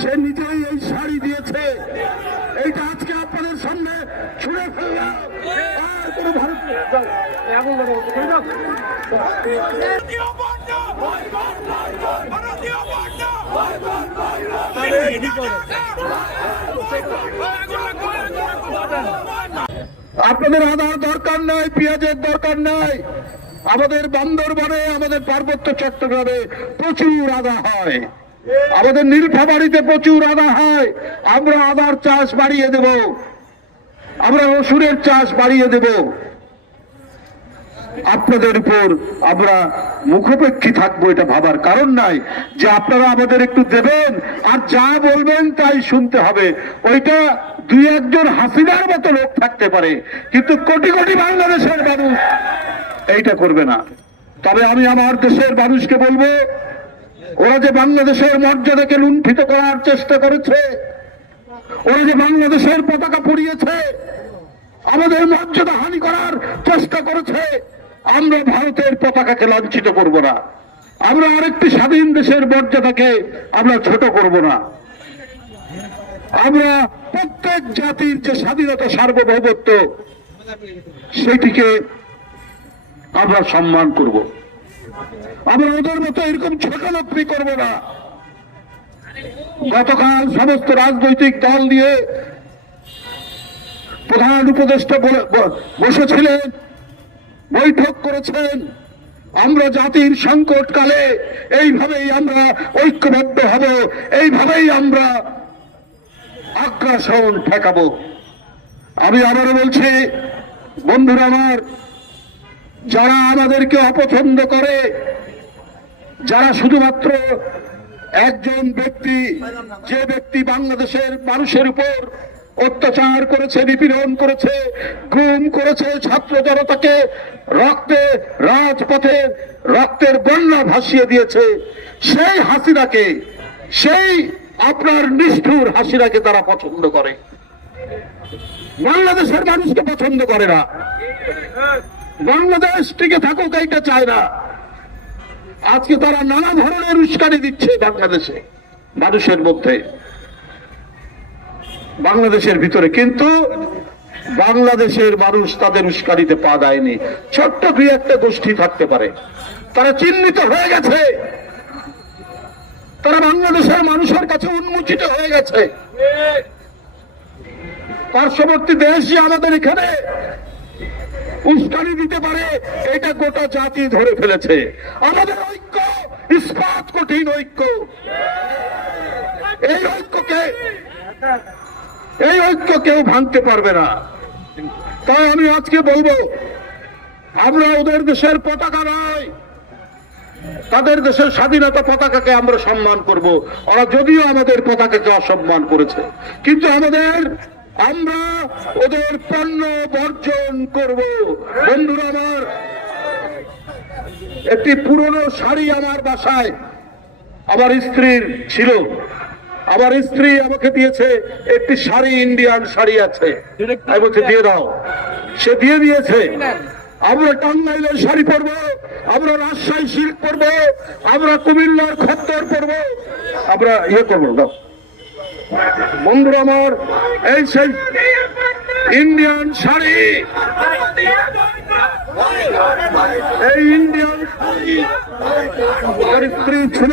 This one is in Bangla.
সে নিজেই এই শাড়ি দিয়েছে। এইটা আজকে আপনাদের সামনে ছুঁড়ে আপনাদের আদার দরকার নাই, পেঁয়াজের দরকার নাই। আমাদের বান্দরবনে, আমাদের পার্বত্য চট্টগ্রামে প্রচুর আদা হয়। আমাদের নীলফামারিতে প্রচুর আদা হয়। আমরা আদার চাষ বাড়িয়ে দেব। আমরা রসুনের চাষ বাড়িয়ে দেব। আপনাদের উপর আমরা মুখোপেক্ষী থাকব, এটা ভাবার কারণ নাই। যে আপনারা আমাদের একটু দেবেন, আর যা বলবেন তাই শুনতে হবে। ওইটা দুই একজন হাসিনার মতো লোক থাকতে পারে, কিন্তু কোটি কোটি বাংলাদেশের মানুষ এইটা করবে না। তবে আমি আমার দেশের মানুষকে বলব ওরা যে বাংলাদেশের মর্যাদাকে লুণ্ঠিত করার চেষ্টা করেছে, ওরা যে বাংলাদেশের পতাকা পুড়িয়েছে, আমাদের মর্যাদা হানি করার চেষ্টা করেছে, আমরা ভারতের পতাকাকে লাঞ্ছিত করব না। আমরা আরেকটি স্বাধীন দেশের মর্যাদাকে আমরা ছোট করব না। আমরা প্রত্যেক জাতির যে স্বাধীনতা, সার্বভৌমত্ব, সেটিকে আমরা সম্মান করব। আমরা ওদের মতো এরকম ছোট লোকরি করব না। গতকাল সমস্ত রাজনৈতিক দল দিয়ে প্রধান উপদেষ্টা বসেছিলেন, বৈঠক করেছেন। আমরা জাতির সংকটকালে এইভাবেই আমরা ঐক্যবদ্ধ হব, এইভাবেই আমরা আগ্রাসন ঠেকাবো। আমি আবারও বলছি, বন্ধুরা আমার যারা আমাদেরকে অপছন্দ করে, যারা শুধুমাত্র একজন ব্যক্তি, যে ব্যক্তি বাংলাদেশের মানুষের উপর অত্যাচার করেছে, নিপীড়ন করেছে, গুম করেছে, ছাত্র জনতাকে রক্তে, রাজপথে রক্তের বন্যা ভাসিয়ে দিয়েছে, সেই হাসিনাকে, সেই আপনার নিষ্ঠুর হাসিনাকে তারা পছন্দ করে। বাংলাদেশের মানুষকে পছন্দ করে না। বাংলাদেশ টিকে থাকুক, এইটা চায় না। আজকে তারা নানা ধরনের উস্কানি দিচ্ছে বাংলাদেশে, মানুষের মধ্যে। বাংলাদেশের ভিতরে কিন্তু বাংলাদেশের মানুষ তাদের উস্কানিতে পা দেয়নি। ছোট্ট দুই একটা গোষ্ঠী থাকতে পারে। তারা চিহ্নিত হয়ে গেছে। তারা বাংলাদেশের মানুষের কাছে উন্মোচিত হয়ে গেছে। পার্শ্ববর্তী দেশ যে আমাদের এখানে উস্কানি দিতে পারে, এটা গোটা জাতি ধরে ফেলেছে। আমাদের ঐক্য, ইস্পাত কঠিন ঐক্য। এই ঐক্যকে, এই ঐক্য কেউ ভাঙতে পারবে না। তাই আমি আজকে বলব, আমরা ওদের দেশের পতাকা নয়, তাদের দেশের স্বাধীনতা পতাকাকে আমরা সম্মান করব ওরা যদিও আমাদের পতাকাকে অসম্মান করেছে, কিন্তু আমাদের আমরা ওদের পণ্য বর্জন করব। বন্ধুরা আমার, একটি পুরনো শাড়ি আমার বাসায় আমার স্ত্রীর ছিল। আমার স্ত্রী আমাকে দিয়েছে একটি শাড়ি, ইন্ডিয়ান শাড়ি আছে। আমি বলছি, দিয়ে দাও। সে দিয়ে দিয়েছে। আমরা টাঙ্গাইলের শাড়ি পরবো, আমরা রাজশাহী সিল্ক পরবো, আমরা কুমিল্লার খদ্দর পরবো। আমরা ইয়ে করব, দাও। বন্ধুরা আমার এই সেই ইন্ডিয়ান শাড়ি। এই ইন্ডিয়ান স্ত্রী ছিল